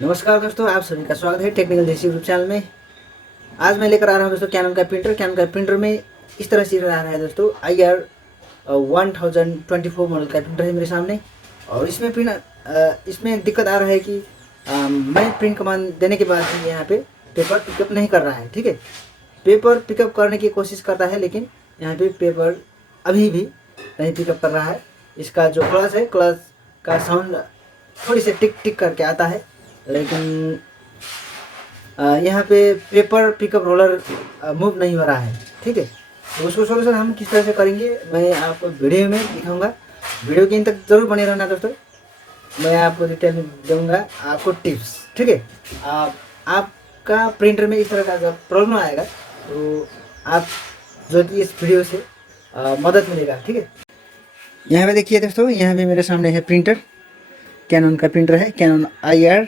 नमस्कार दोस्तों, आप सभी का स्वागत है टेक्निकल देसी यूट्यूब चैनल में। आज मैं लेकर आ रहा हूं दोस्तों कैनन का प्रिंटर। कैनन का प्रिंटर में इस तरह से आ रहा है दोस्तों। IR 1024 मॉडल का प्रिंटर है मेरे सामने। और इसमें दिक्कत आ रहा है कि मैं प्रिंट कमांड देने के बाद भी यहाँ पे पेपर पिकअप नहीं कर रहा है। ठीक है, पेपर पिकअप करने की कोशिश करता है, लेकिन यहाँ पे पेपर अभी भी नहीं पिकअप कर रहा है। इसका जो क्लच है, क्लच का साउंड थोड़ी से टिक टिक करके आता है, लेकिन यहाँ पे पेपर पिकअप रोलर मूव नहीं हो रहा है। ठीक है, तो उसको सोल्यूशन हम किस तरह से करेंगे मैं आपको वीडियो में दिखाऊंगा। वीडियो के अंत तक जरूर बने रहना दोस्तों। मैं आपको डिटेल में दूंगा आपको टिप्स। ठीक है, आपका प्रिंटर में इस तरह का जब प्रॉब्लम आएगा तो आप जो कि इस वीडियो से मदद मिलेगा। ठीक है, यहाँ पे देखिए दोस्तों, यहाँ पे मेरे सामने है प्रिंटर। कैनन का प्रिंटर है, कैनन IR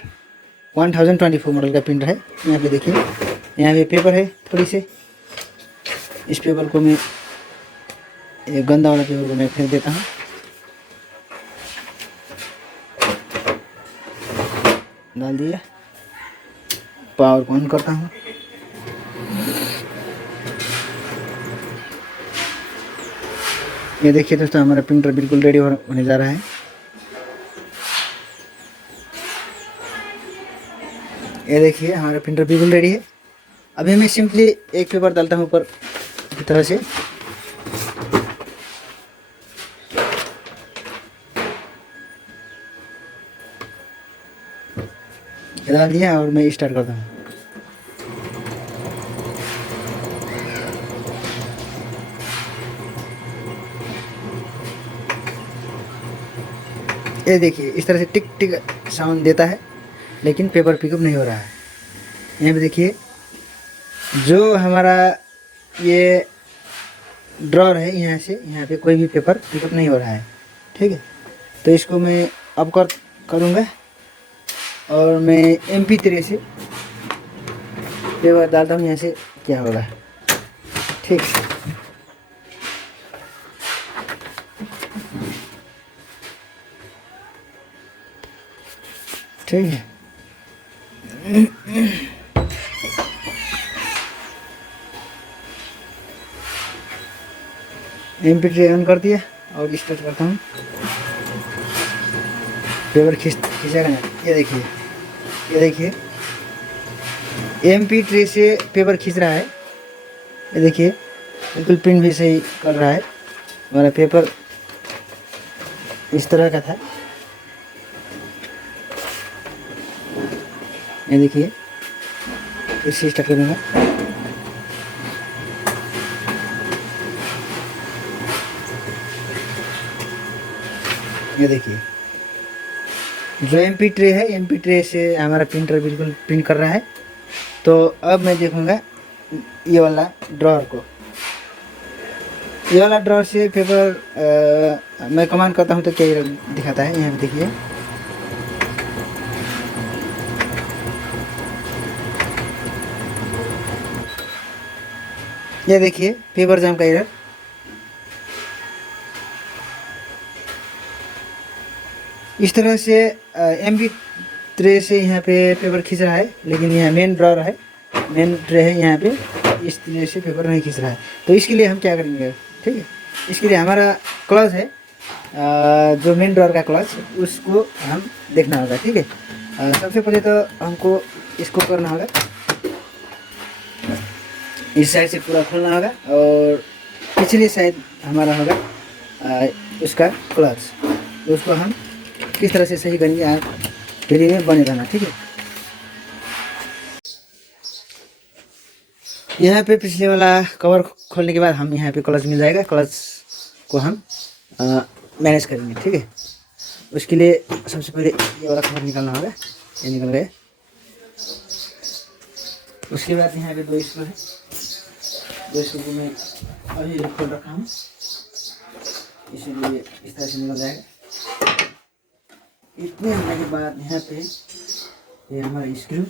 1024 मॉडल का प्रिंटर है। यहाँ पे देखिए, यहाँ पे पेपर है थोड़ी से। इस पेपर को मैं, ये गंदा वाला पेपर को मैं फेंक देता हूँ। डाल दिया, पावर को ऑन करता हूँ। ये देखिए दोस्तों, हमारा प्रिंटर बिल्कुल रेडी होने जा रहा है। ये देखिए, हमारा प्रिंटर बिल्कुल रेडी है। अभी मैं सिंपली एक पेपर डालता हूँ ऊपर की तरह से। डाल दिया और मैं स्टार्ट करता हूँ। ये देखिए, इस तरह से टिक टिक साउंड देता है, लेकिन पेपर पिकअप नहीं हो रहा है। यहाँ पे देखिए, जो हमारा ये ड्रॉर है, यहाँ पे कोई भी पेपर पिकअप नहीं हो रहा है। ठीक है, तो इसको मैं अब करूँगा और मैं MP3 से पेपर डालता हूँ। यहाँ से क्या होगा, ठीक। ठीक है, MP3 ऑन कर दिया और स्टार्ट करता हूँ। पेपर खींचेगा ना, ये देखिए, ये देखिए, MP3 से पेपर खींच रहा है। ये देखिए, बिल्कुल प्रिंट भी सही कर रहा है। हमारा पेपर इस तरह का था। ये देखिए, इसे स्टार्ट करूँगा। ये देखिए, जो MP3 है, MP3 से हमारा प्रिंटर बिल्कुल प्रिंट कर रहा है। तो अब मैं देखूँगा ये वाला ड्रॉर को। ये वाला ड्रॉर से पेपर मैं कमांड करता हूँ तो क्या दिखाता है। यहाँ पे देखिए, ये देखिए पेपर जाम का एरर। इस तरह से MP3 से यहाँ पे पेपर खींच रहा है, लेकिन यहाँ मेन ड्रॉर है, मेन ट्रे है, यहाँ पे इस तरह से पेपर नहीं खींच रहा है। तो इसके लिए हम क्या करेंगे, ठीक है, इसके लिए हमारा क्लच है, जो मेन ड्रॉर का क्लच, उसको हम देखना होगा। ठीक है, सबसे पहले तो हमको इसको करना होगा, इस साइड से पूरा खोलना होगा और पिछली साइड हमारा होगा उसका क्लच। तो उसको हम किस तरह से सही करेंगे, आप वीडियो में बने रहना। ठीक है, यहाँ पे पिछले वाला कवर खोलने के बाद हम यहाँ पे क्लच मिल जाएगा। क्लच को हम मैनेज करेंगे। ठीक है, उसके लिए सबसे पहले ये वाला कवर निकालना होगा। ये निकल गया। उसके बाद यहाँ पे 2 स्क्रू है, 2 स्क्रू को मैं अभी खोल रखा हूँ, इसीलिए इस तरह से निकल जाएगा। इतने होने के बाद यहाँ पे ये हमारा स्क्रू,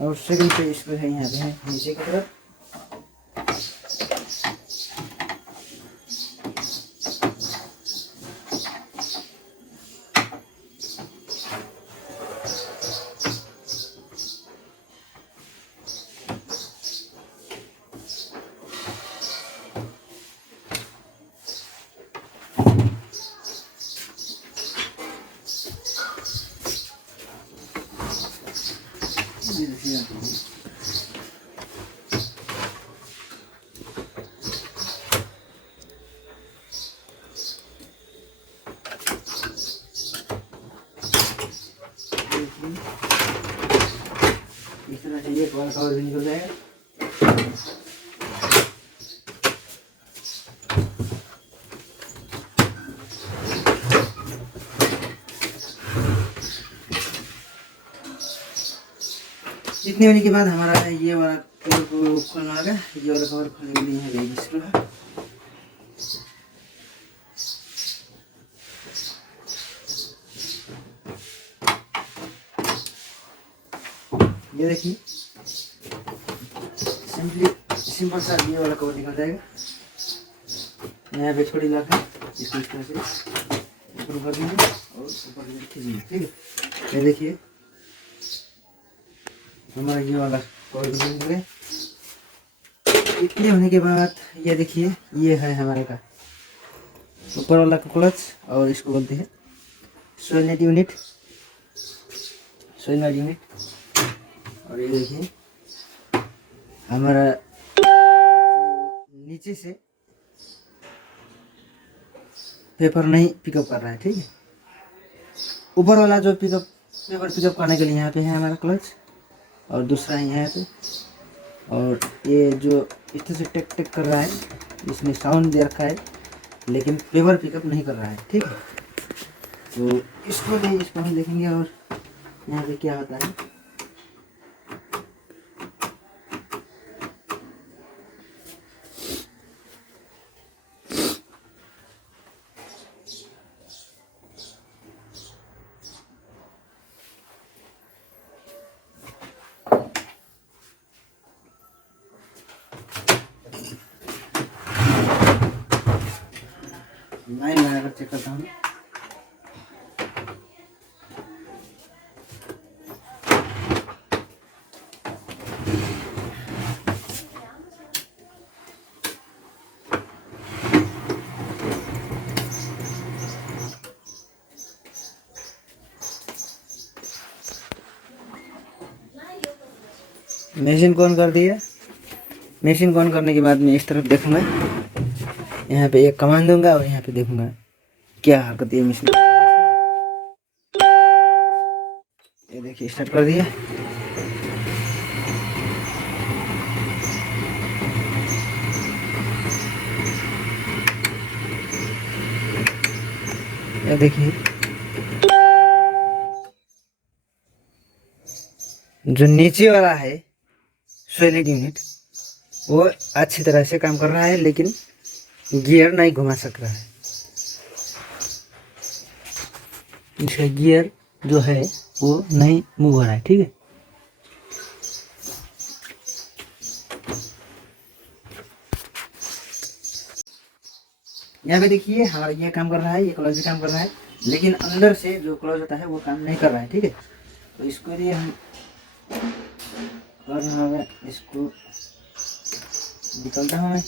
और सेकंड पे इसको है यहाँ पे है नीचे की तरफ। इस तरह से ये वाला कवर भी निकल जाएगा। इतने होने के बाद हमारा ये वाला कवर को खोलना होगा। ये वाला कवर खोलने के लिए यहाँ लेग स्क्रू है। ये देखिए सिंपल सा ये वाला कवर निकल जाएगा। यहाँ पे छोटी लॉक है, इसको इस तरह से ऊपर कर देंगे और ऊपर खींचेंगे। ठीक है, ये देखिए हमारा ये वाला कवर निकल गया। इतने होने के बाद ये देखिए ये है हमारे का ऊपर वाला क्लच और इसको बोलते हैं सोलेनोइड यूनिट। और ये देखिए हमारा नीचे से पेपर नहीं पिकअप कर रहा है। ठीक है, ऊपर वाला जो पेपर पिकअप करने के लिए यहाँ पे है हमारा क्लच और दूसरा है यहाँ पे। और ये जो इस तरह से टेक टेक कर रहा है, इसमें साउंड दे रखा है लेकिन पेपर पिकअप नहीं कर रहा है। ठीक है, तो इसको हम देखेंगे और यहाँ पे क्या होता है। लाइन लगाकर चेक करता हूँ। मशीन को ऑन कर दिया। मशीन को ऑन करने के बाद मैं इस तरफ देखूंगा, यहाँ पे एक कमांड दूंगा और यहाँ पे देखूंगा क्या हरकत है मशीन। ये देखिए स्टार्ट कर दिया। ये देखिए जो नीचे वाला है सोलेनोइड यूनिट वो अच्छी तरह से काम कर रहा है लेकिन गियर नहीं घुमा सक रहा है। इसका गियर जो है वो नहीं मूव हो रहा है। ठीक है, यहाँ पे देखिए हमारा ये काम कर रहा है, ये क्लच भी काम कर रहा है लेकिन अंदर से जो क्लच होता है वो काम नहीं कर रहा है। ठीक है, तो इसको लिए हम करना होगा, इसको निकलता हूँ मैं।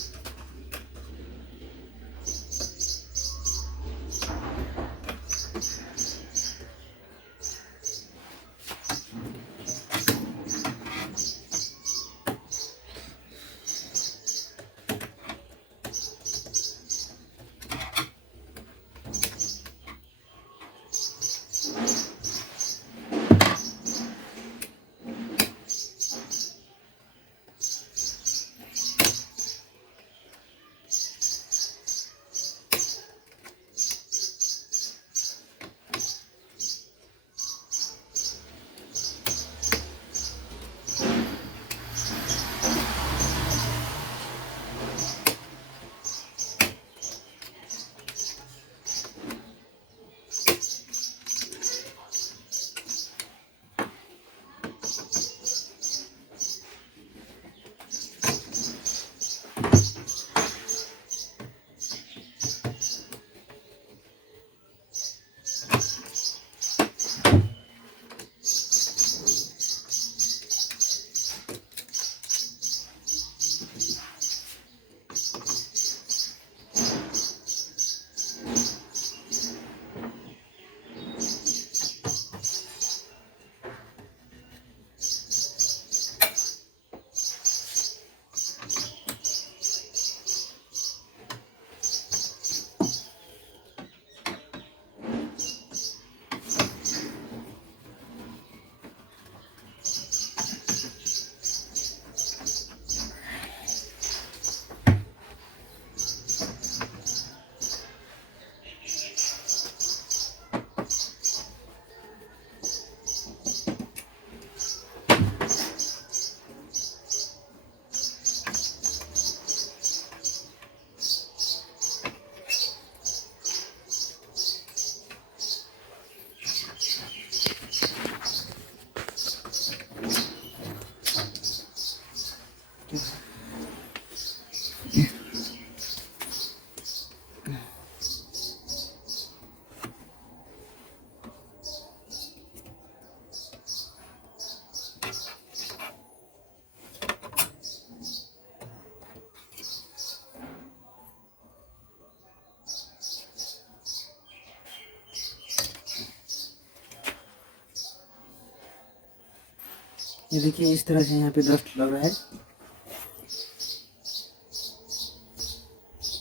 ये देखिए इस तरह से यहाँ पे डस्ट लग रहा है।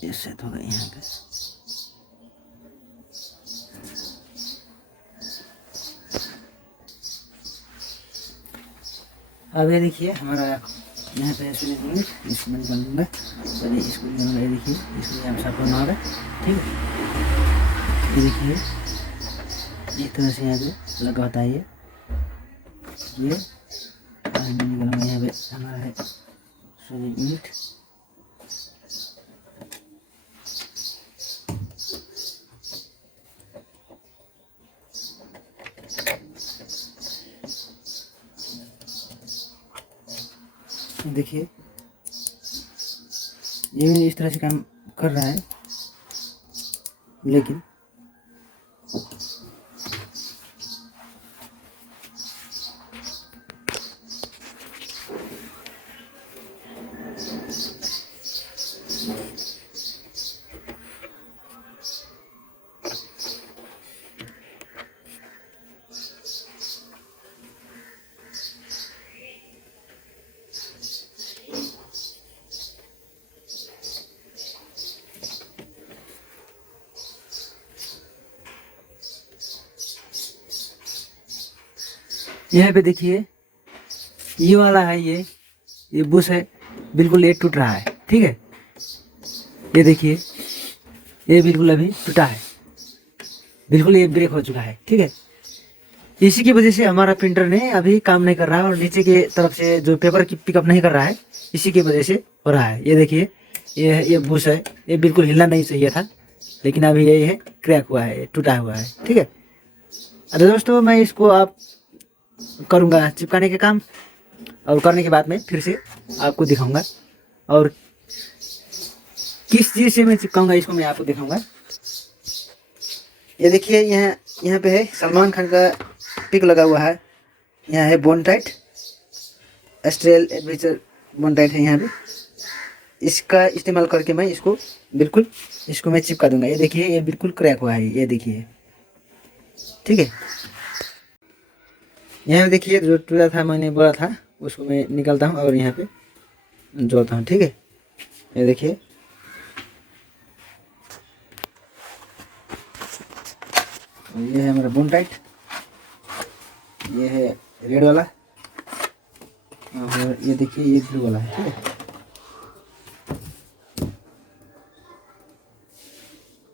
ये सेट हो गया यहाँ पे। अब ये देखिए हमारा यहाँ पे ऐसे निकलेंगे, इसको मैं निकाल दूँगा। पहले इसको निकालूंगा। ये देखिए इसको यहाँ पे साफ करना होगा, ठीक है। ये देखिए इस तरह से यहाँ पे लगा होता है ये निकालूंगा। यहाँ पे हमारा है सोलिड यूनिट। देखिए ये भी इस तरह से काम कर रहा है, लेकिन यहाँ पे देखिए ये वाला है, ये बुश है, बिल्कुल ये टूट रहा है, ठीक है। ये देखिए ये बिल्कुल अभी टूटा है, बिल्कुल ये ब्रेक हो चुका है, ठीक है। इसी की वजह से हमारा प्रिंटर ने अभी काम नहीं कर रहा है और नीचे के तरफ से जो पेपर की पिकअप नहीं कर रहा है, इसी की वजह से हो रहा है। ये देखिए ये बुश है, ये बिल्कुल हिलना नहीं चाहिए था, लेकिन अभी ये है क्रैक हुआ है, टूटा हुआ है, ठीक है। अरे दोस्तों मैं इसको आप करूँगा चिपकाने के काम, और करने के बाद में फिर से आपको दिखाऊंगा, और किस चीज़ से मैं चिपकाऊंगा इसको मैं आपको दिखाऊंगा। ये देखिए यहाँ पे है सलमान खान का पिक लगा हुआ है। यहाँ है बोनटाइट, एस्ट्रेल एडवेंचर बोनटाइट है यहाँ पे। इसका इस्तेमाल करके मैं इसको बिल्कुल मैं चिपका दूंगा। ये देखिए ये बिल्कुल क्रैक हुआ है, ये देखिए, ठीक है। यहाँ पे देखिए जो टूटा था मैंने बोला था उसको मैं निकालता हूँ और यहाँ पे जोड़ता हूँ, ठीक है। ये देखिए ये है हमारा बोनटाइट, ये है रेड वाला, और ये देखिए ये ब्लू वाला है, ठीक है।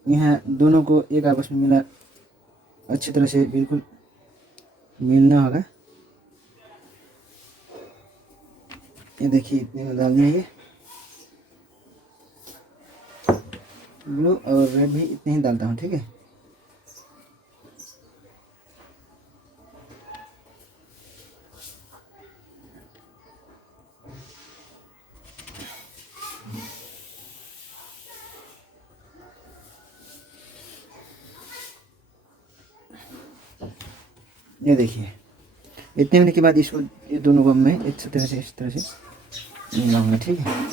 यहाँ दोनों को एक आपस में मिला अच्छी तरह से बिल्कुल मिलना होगा। ये देखिए इतने में डालनी है, ये ब्लू और रेड भी इतने ही डालता हूँ, ठीक है। ये देखिए इतने मिनट के बाद इसको ये दोनों को मैं इस तरह से मिलाऊंगा, ठीक है।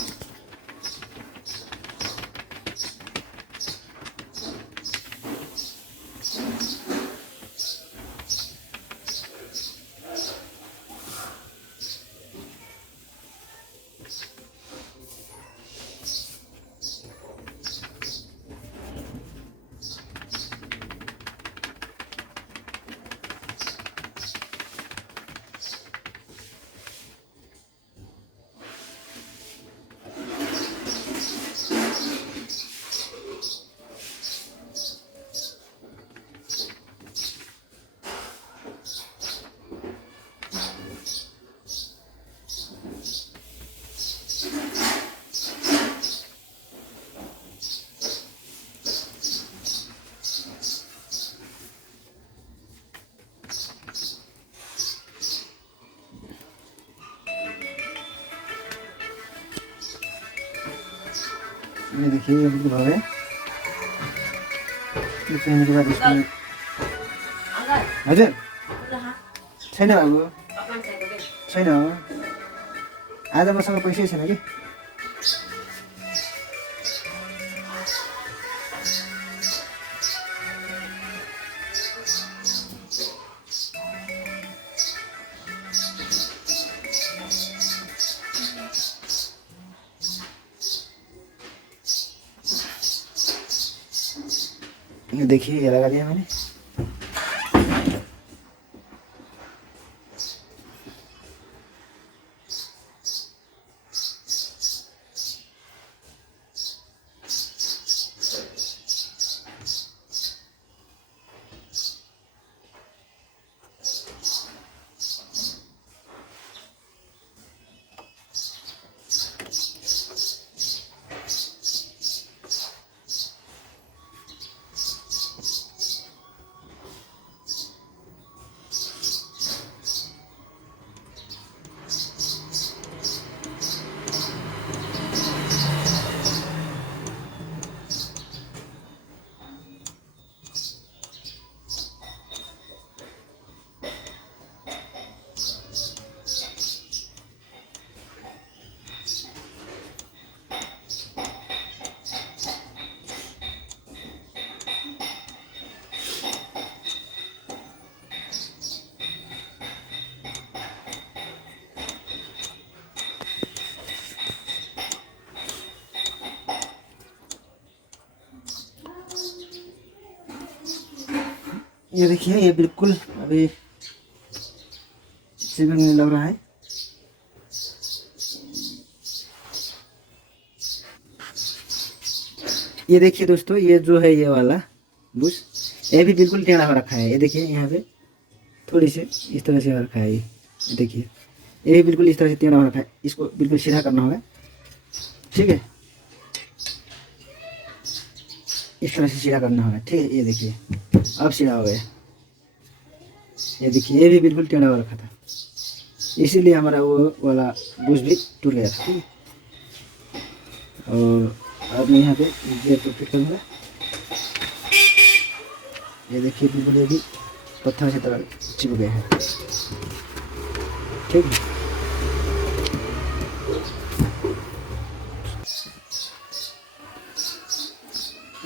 ये देखिए ये बिल्कुल हो गया। ये पहनने के बाद इसमें हजुर छैन बाबु छैन आज मसँग पैसै छैन कि। ये देखिए ये लगा दिया मैंने। ये देखिए ये बिल्कुल अभी सिविल में लग रहा है। ये देखिए दोस्तों ये जो है ये वाला बुश ये भी बिल्कुल टेढ़ा हो रखा है। ये देखिए यहाँ पे थोड़ी से इस तरह से हो रखा है। ये देखिए ये भी बिल्कुल इस तरह से टेढ़ा हो रखा है। इसको बिल्कुल सीधा करना होगा, ठीक है, इस तरह से सीधा करना होगा, ठीक है। ये देखिए अब सीधा हो गया। ये देखिए ये भी बिल्कुल टेढ़ा हो रखा था, इसीलिए हमारा वो वाला बुश भी टूट गया था, ठीक है। और अब मैं यहाँ पे गियर को फिट करूँगा। ये देखिए बिल्कुल ये भी पत्थर से तरह चिपक गया है, ठीक है।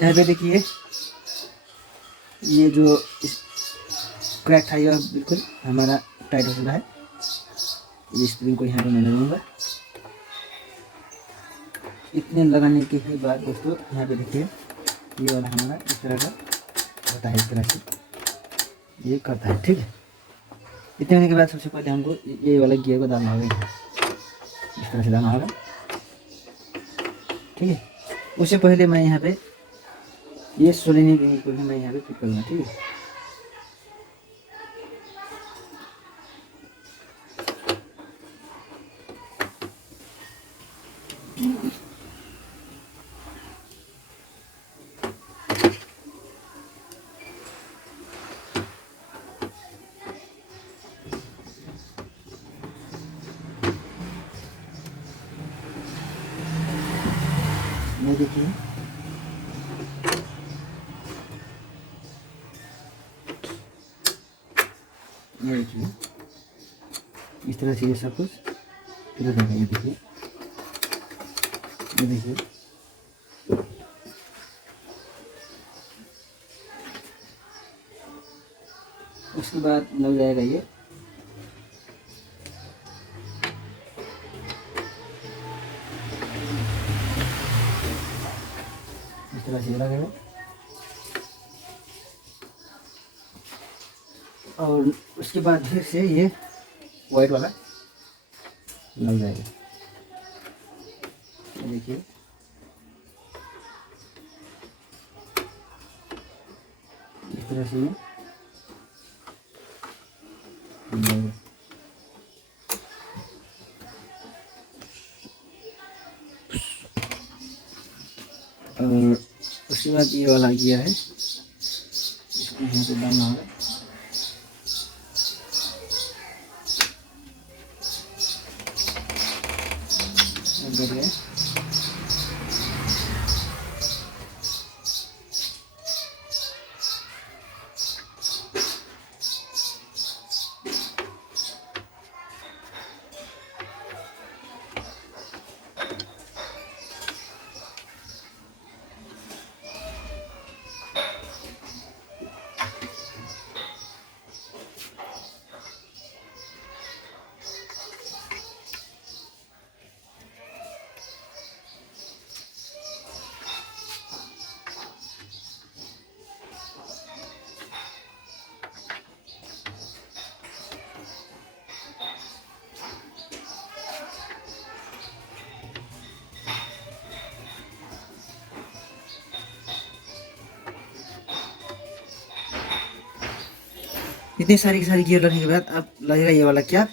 यहाँ पे देखिए ये जो क्रैक था ये बिल्कुल हमारा टाइट हो चुका है। ये स्प्रिंग को यहाँ पे मैं लगाऊंगा। इतने लगाने के ही बाद दोस्तों यहाँ पे देखिए ये वाला हमारा इस तरह का होता है, इस तरह से ये करता है, ठीक है। इतने होने के बाद सबसे पहले हमको ये वाला गियर को डालना होगा, इस तरह से डालना होगा, ठीक है। उससे पहले मैं यहाँ पे ये सोलेनियम रिंग को भी मैं यहाँ पे फिट करूँगा, ठीक है। ये देखिए ये देखिए इस तरह से ये सब कुछ फिर हो जाएगा। ये देखिए ये देखिए उसके बाद लग जाएगा ये इस तरह से लगेगा। और उसके बाद फिर से ये वाइट वाला लग जाएगा। ये देखिए इस तरह से ये लग जाएगा। और उसके बाद ये वाला गियर है, इसको यहाँ पे डालना होगा। इतनी सारी की सारी गियर लगने के बाद अब लगेगा ये वाला कैप।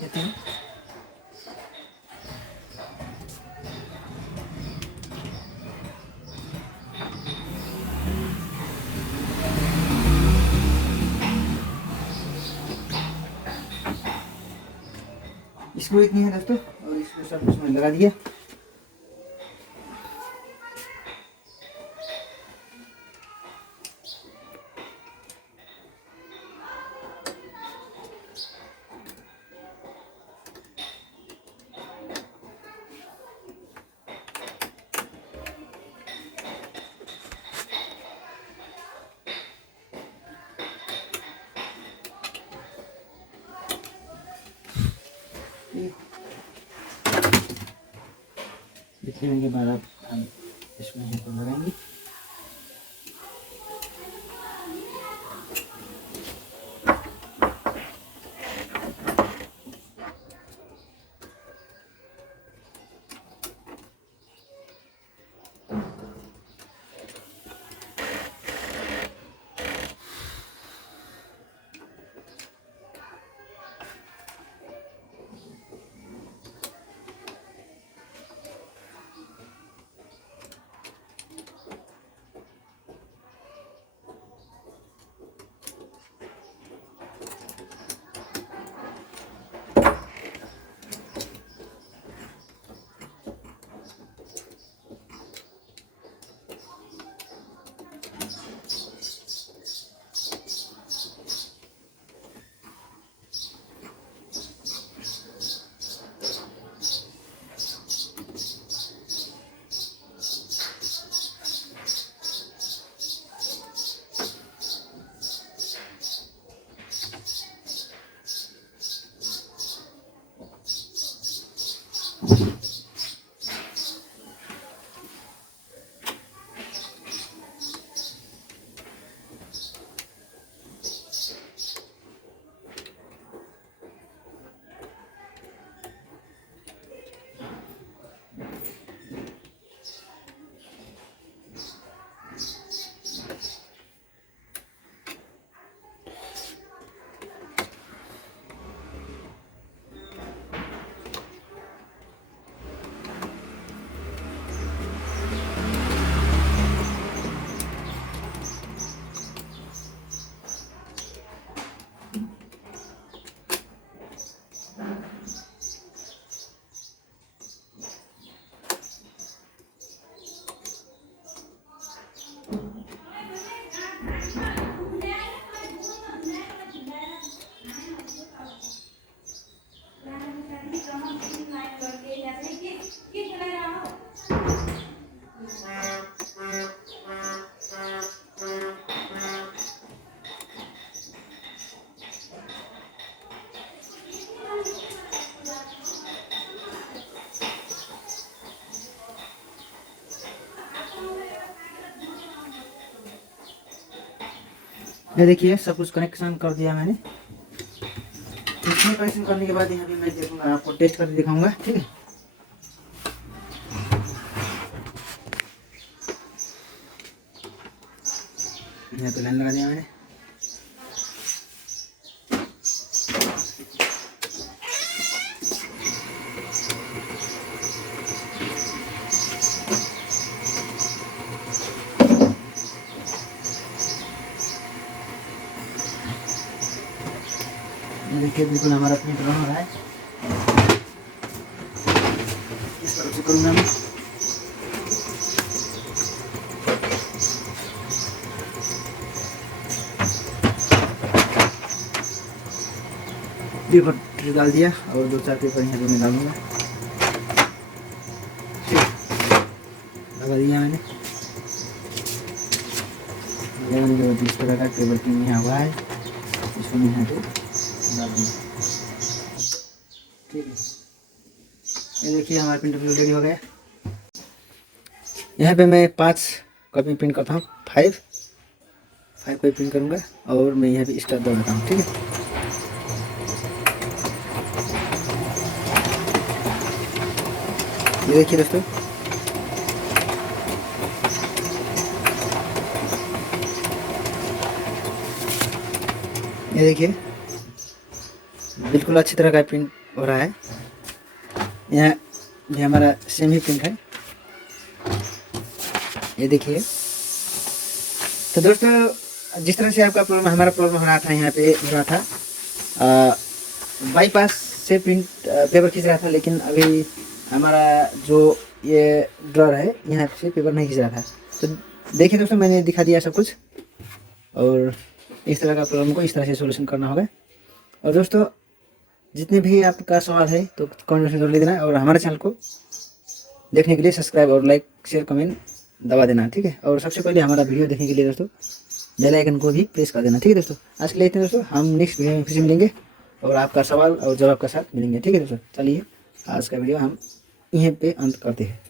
कहते हैं इसको इतनी है दोस्तों, और इसको सब कुछ मैंने लगा दिया। लिखने के बाद अब हम इसमें हेडफोन लगाएंगे। ये देखिए सब कुछ कनेक्शन कर दिया मैंने। इसमें कनेक्शन करने के बाद यहाँ पे मैं देखूंगा, आपको टेस्ट करके दिखाऊंगा, ठीक है। यहाँ पे लाइन लगा दिया मैंने। देखिए बिल्कुल हमारा प्रिंट रन हो रहा है। इस तरफ से करूँगा मैं। पेपर डाल दिया और 2-4 पेपर यहाँ पे मैं डालूंगा। लगा दिया मैंने। लगाने के बाद इस तरह का पेपर प्रिंट यहाँ हुआ है, इसको मैं यहाँ पे डाल दूँगा। ठीक है, ये देखिए हमारा प्रिंटर रेडी हो गया। यहाँ पे मैं 5 कॉपी प्रिंट करता हूँ, 5 कॉपी प्रिंट करूँगा और मैं यहाँ पे स्टार्ट दबाता हूँ। ठीक है, ये देखिए दोस्तों, ये देखिए बिल्कुल अच्छी तरह का प्रिंट हो रहा है। यहाँ भी हमारा सेम ही प्रिंट है, ये देखिए। तो दोस्तों जिस तरह से आपका प्रॉब्लम, हमारा प्रॉब्लम हो रहा था, यहाँ पे हो रहा था बाईपास से प्रिंट पेपर खींच रहा था, लेकिन अभी हमारा जो ये ड्रॉर है यहाँ से पेपर नहीं खींच रहा था। तो देखिए दोस्तों, मैंने दिखा दिया सब कुछ, और इस तरह का प्रॉब्लम को इस तरह से सोल्यूशन करना होगा। और दोस्तों जितने भी आपका सवाल है तो कमेंट में जरूर लिख देना, और हमारे चैनल को देखने के लिए सब्सक्राइब और लाइक शेयर कमेंट दबा देना। ठीक है, और सबसे पहले हमारा वीडियो देखने के लिए दोस्तों बेल आइकन को भी प्रेस कर देना। ठीक है दोस्तों, आज के लिए इतने दोस्तों, हम नेक्स्ट वीडियो में फिर से मिलेंगे और आपका सवाल और जवाब का साथ मिलेंगे। ठीक है दोस्तों, चलिए आज का वीडियो हम यहीं पे अंत करते हैं।